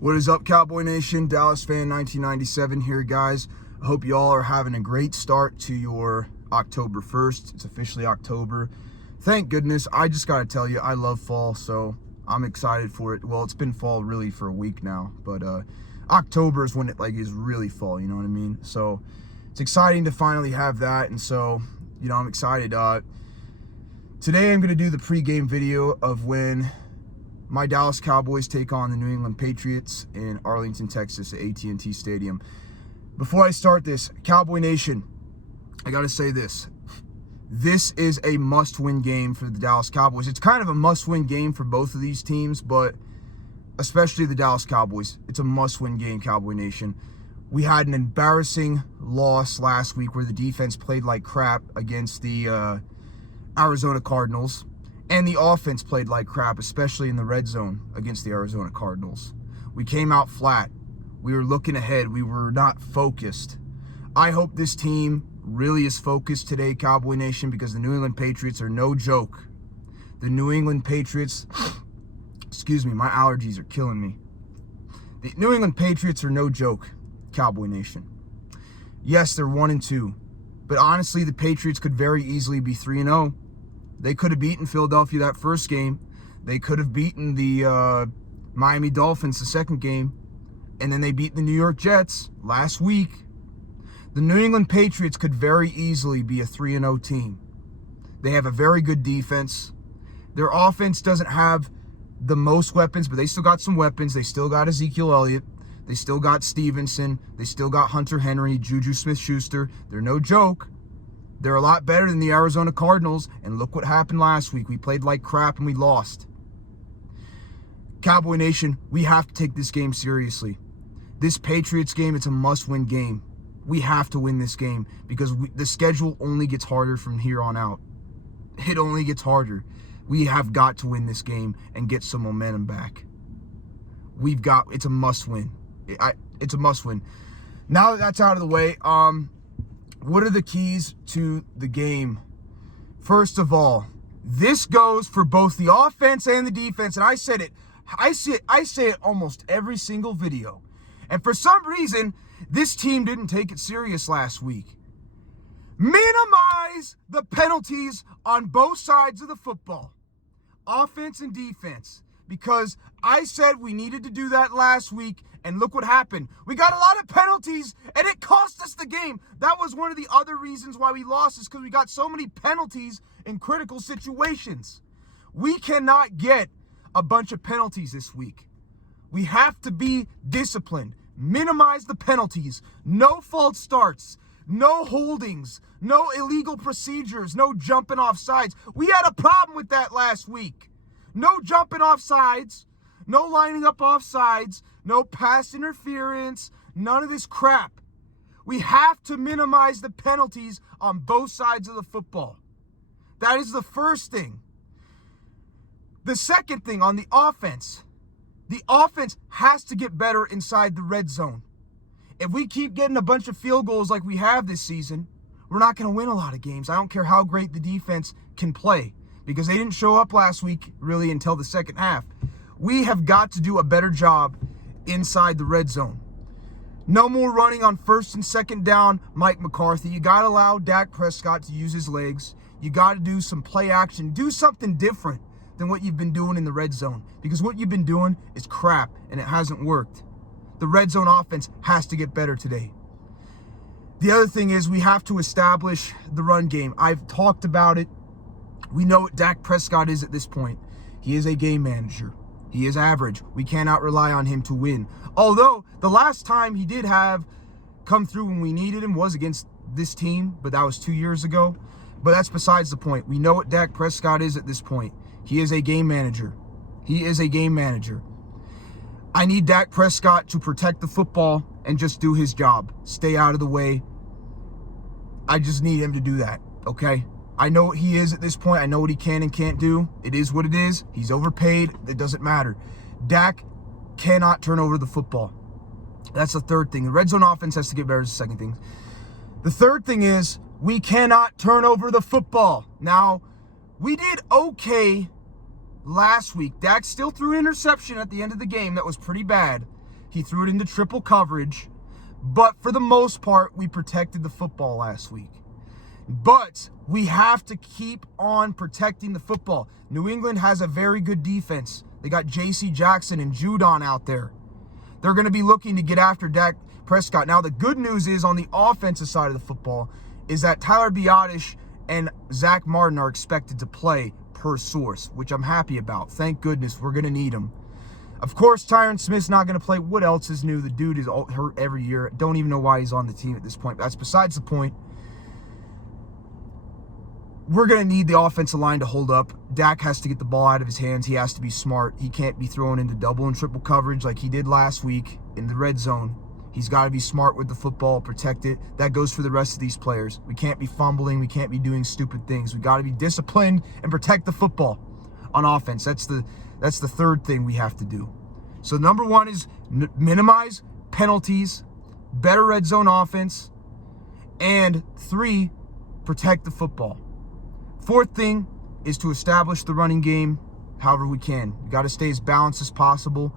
What is up, Cowboy Nation? Dallas fan 1997 here, guys. I hope you all are having a great start to your October 1st. It's officially October. Thank goodness. I just got to tell you, I love fall, so I'm excited for it. Well, it's been fall really for a week now, but October is when it is really fall, you know what I mean? So it's exciting to finally have that, and so, I'm excited. Today I'm going to do the pregame video of when my Dallas Cowboys take on the New England Patriots in Arlington, Texas at AT&T Stadium. Before I start this, Cowboy Nation, I got to say this. This is a must-win game for the Dallas Cowboys. It's kind of a must-win game for both of these teams, but especially the Dallas Cowboys. It's a must-win game, Cowboy Nation. We had an embarrassing loss last week where the defense played like crap against the Arizona Cardinals. And the offense played like crap, especially in the red zone against the Arizona Cardinals. We came out flat. We were looking ahead. We were not focused. I hope this team really is focused today, Cowboy Nation, because the New England Patriots are no joke. The New England Patriots, excuse me, my allergies are killing me. The New England Patriots are no joke, Cowboy Nation. Yes, they're 1-2, but honestly, the Patriots could very easily be 3-0. They could have beaten Philadelphia that first game. They could have beaten the Miami Dolphins the second game. And then they beat the New York Jets last week. The New England Patriots could very easily be a 3-0 team. They have a very good defense. Their offense doesn't have the most weapons, but they still got some weapons. They still got Ezekiel Elliott. They still got Stevenson. They still got Hunter Henry, Juju Smith-Schuster. They're no joke. They're a lot better than the Arizona Cardinals, and look what happened last week. We played like crap and we lost. Cowboy Nation, we have to take this game seriously. This Patriots game, it's a must-win game. We have to win this game because the schedule only gets harder from here on out. It only gets harder. We have got to win this game and get some momentum back. It's a must-win. It's a must-win. Now that that's out of the way, what are the keys to the game? First of all, this goes for both the offense and the defense, and I said it. I say it almost every single video. And for some reason, this team didn't take it serious last week. Minimize the penalties on both sides of the football, offense and defense, because I said we needed to do that last week. And look what happened. We got a lot of penalties, and it cost us the game. That was one of the other reasons why we lost, is because we got so many penalties in critical situations. We cannot get a bunch of penalties this week. We have to be disciplined. Minimize the penalties. No false starts. No holdings. No illegal procedures. No jumping off sides. We had a problem with that last week. No jumping off sides. No lining up off sides. No pass interference, none of this crap. We have to minimize the penalties on both sides of the football. That is the first thing. The second thing, on the offense has to get better inside the red zone. If we keep getting a bunch of field goals like we have this season, we're not going to win a lot of games. I don't care how great the defense can play, because they didn't show up last week really until the second half. We have got to do a better job inside the red zone. No more running on first and second down, Mike McCarthy. You got to allow Dak Prescott to use his legs. You got to do some play action. Do something different than what you've been doing in the red zone, because what you've been doing is crap and it hasn't worked. The red zone offense has to get better today. The other thing is we have to establish the run game. I've talked about it. We know what Dak Prescott is at this point. He is a game manager. He is average. We cannot rely on him to win. Although, the last time he did have come through when we needed him was against this team, but that was 2 years ago. But that's besides the point. We know what Dak Prescott is at this point. He is a game manager. He is a game manager. I need Dak Prescott to protect the football and just do his job. Stay out of the way. I just need him to do that, okay? I know what he is at this point. I know what he can and can't do. It is what it is. He's overpaid. It doesn't matter. Dak cannot turn over the football. That's the third thing. The red zone offense has to get better is the second thing. The third thing is we cannot turn over the football. Now, we did okay last week. Dak still threw an interception at the end of the game that was pretty bad. He threw it into triple coverage. But for the most part, we protected the football last week. But we have to keep on protecting the football. New England has a very good defense. They got J.C. Jackson and Judon out there. They're going to be looking to get after Dak Prescott. Now, the good news is on the offensive side of the football is that Tyler Biadasz and Zach Martin are expected to play per source, which I'm happy about. Thank goodness. We're going to need them. Of course, Tyron Smith's not going to play. What else is new? The dude is hurt every year. Don't even know why he's on the team at this point. That's besides the point. We're going to need the offensive line to hold up. Dak has to get the ball out of his hands. He has to be smart. He can't be thrown into double and triple coverage like he did last week in the red zone. He's got to be smart with the football, protect it. That goes for the rest of these players. We can't be fumbling. We can't be doing stupid things. We got to be disciplined and protect the football on offense. That's the third thing we have to do. So number one is minimize penalties, better red zone offense, and 3, protect the football. Fourth thing is to establish the running game however we can. You got to stay as balanced as possible.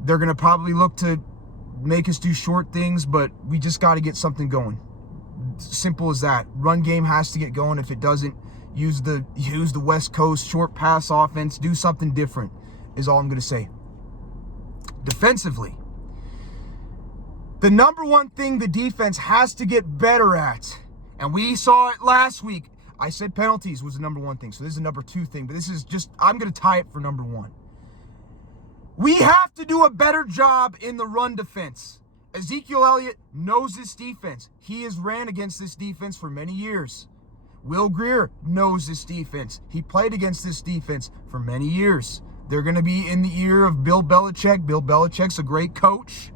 They're going to probably look to make us do short things, but we just got to get something going. Simple as that. Run game has to get going. If it doesn't, use the West Coast short pass offense. Do something different is all I'm going to say. Defensively, the number one thing the defense has to get better at, and we saw it last week. I said penalties was the number one thing, so this is the number 2 thing, but this is just, I'm going to tie it for number 1. We have to do a better job in the run defense. Ezekiel Elliott knows this defense. He has ran against this defense for many years. Will Grier knows this defense. He played against this defense for many years. They're going to be in the ear of Bill Belichick. Bill Belichick's a great coach.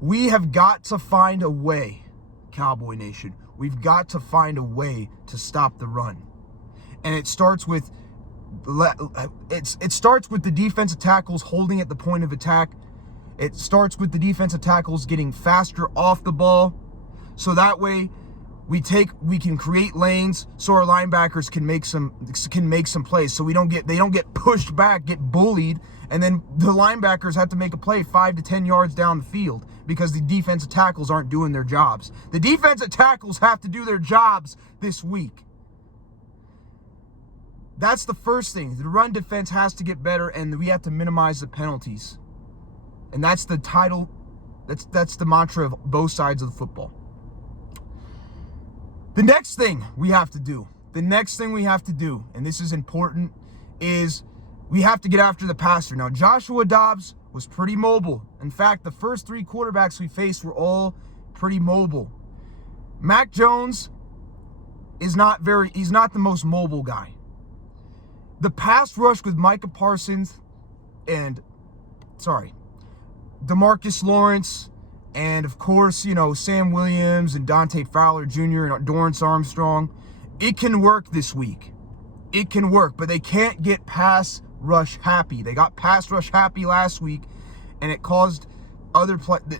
We have got to find a way, Cowboy Nation. We've got to find a way to stop the run. And it starts with the defensive tackles holding at the point of attack. It starts with the defensive tackles getting faster off the ball. So that way we can create lanes so our linebackers can make some plays. So they don't get pushed back, get bullied, and then the linebackers have to make a play 5 to 10 yards down the field because the defensive tackles aren't doing their jobs. The defensive tackles have to do their jobs this week. That's the first thing. The run defense has to get better, and we have to minimize the penalties. And that's the title. That's the mantra of both sides of the football. The next thing we have to do, and this is important, is we have to get after the passer. Now, Joshua Dobbs was pretty mobile. In fact, the first 3 quarterbacks we faced were all pretty mobile. Mac Jones he's not the most mobile guy. The pass rush with Micah Parsons and, DeMarcus Lawrence, and of course, Sam Williams and Dante Fowler Jr. and Dorrance Armstrong, it can work this week. It can work, but they can't get pass rush happy. They got pass rush happy last week, and it caused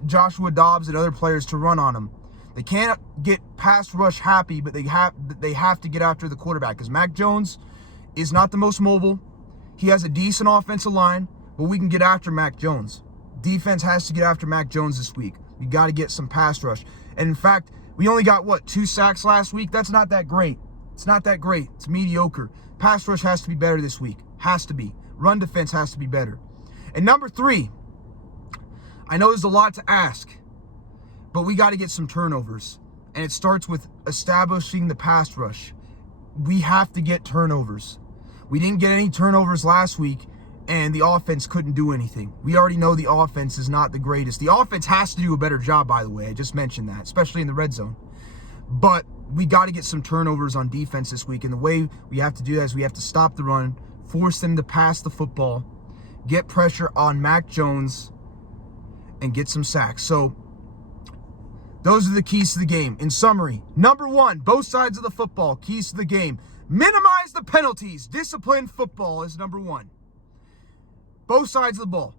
Joshua Dobbs and other players to run on them. They can't get pass rush happy, but they have to get after the quarterback because Mac Jones is not the most mobile. He has a decent offensive line, but we can get after Mac Jones. Defense has to get after Mac Jones this week. We got to get some pass rush. And in fact, we only got, 2 sacks last week? That's not that great. It's not that great. It's mediocre. Pass rush has to be better this week. Has to be. Run defense has to be better. And number 3, I know there's a lot to ask, but we got to get some turnovers. And it starts with establishing the pass rush. We have to get turnovers. We didn't get any turnovers last week, and the offense couldn't do anything. We already know the offense is not the greatest. The offense has to do a better job, by the way. I just mentioned that, especially in the red zone. But we got to get some turnovers on defense this week, and the way we have to do that is we have to stop the run, force them to pass the football, get pressure on Mac Jones, and get some sacks. So those are the keys to the game. In summary, number 1, both sides of the football, keys to the game. Minimize the penalties. Disciplined football is number 1. Both sides of the ball.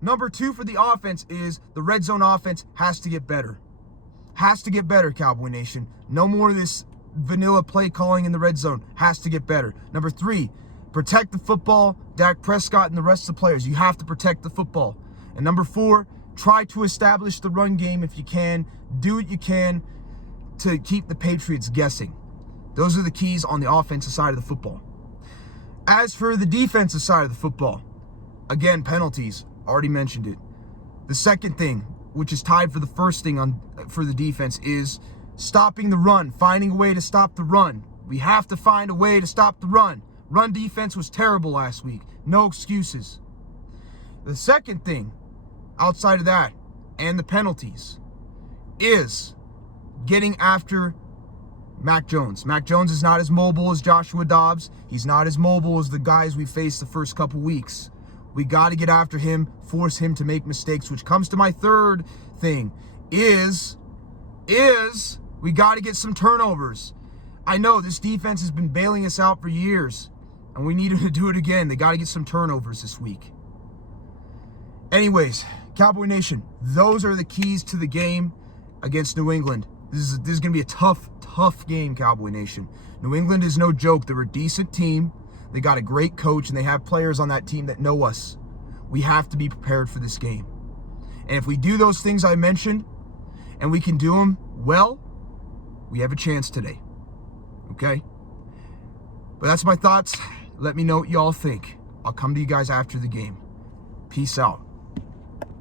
Number 2 for the offense is the red zone offense has to get better. Has to get better, Cowboy Nation. No more of this vanilla play calling in the red zone. Has to get better. Number 3, protect the football. Dak Prescott and the rest of the players. You have to protect the football. And number 4, try to establish the run game if you can. Do what you can to keep the Patriots guessing. Those are the keys on the offensive side of the football. As for the defensive side of the football, again, penalties. Already mentioned it. The second thing, which is tied for the first thing for the defense, is stopping the run, finding a way to stop the run. We have to find a way to stop the run. Run defense was terrible last week. No excuses. The second thing, outside of that, and the penalties, is getting after Mac Jones. Mac Jones is not as mobile as Joshua Dobbs. He's not as mobile as the guys we faced the first couple weeks. We got to get after him, force him to make mistakes, which comes to my third thing, is we got to get some turnovers. I know this defense has been bailing us out for years, and we need them to do it again. They got to get some turnovers this week. Anyways, Cowboy Nation, those are the keys to the game against New England. This is going to be a tough game, Cowboy Nation. New England is no joke. They're a decent team. They got a great coach, and they have players on that team that know us. We have to be prepared for this game. And if we do those things I mentioned, and we can do them well, we have a chance today. Okay? But that's my thoughts. Let me know what y'all think. I'll come to you guys after the game. Peace out.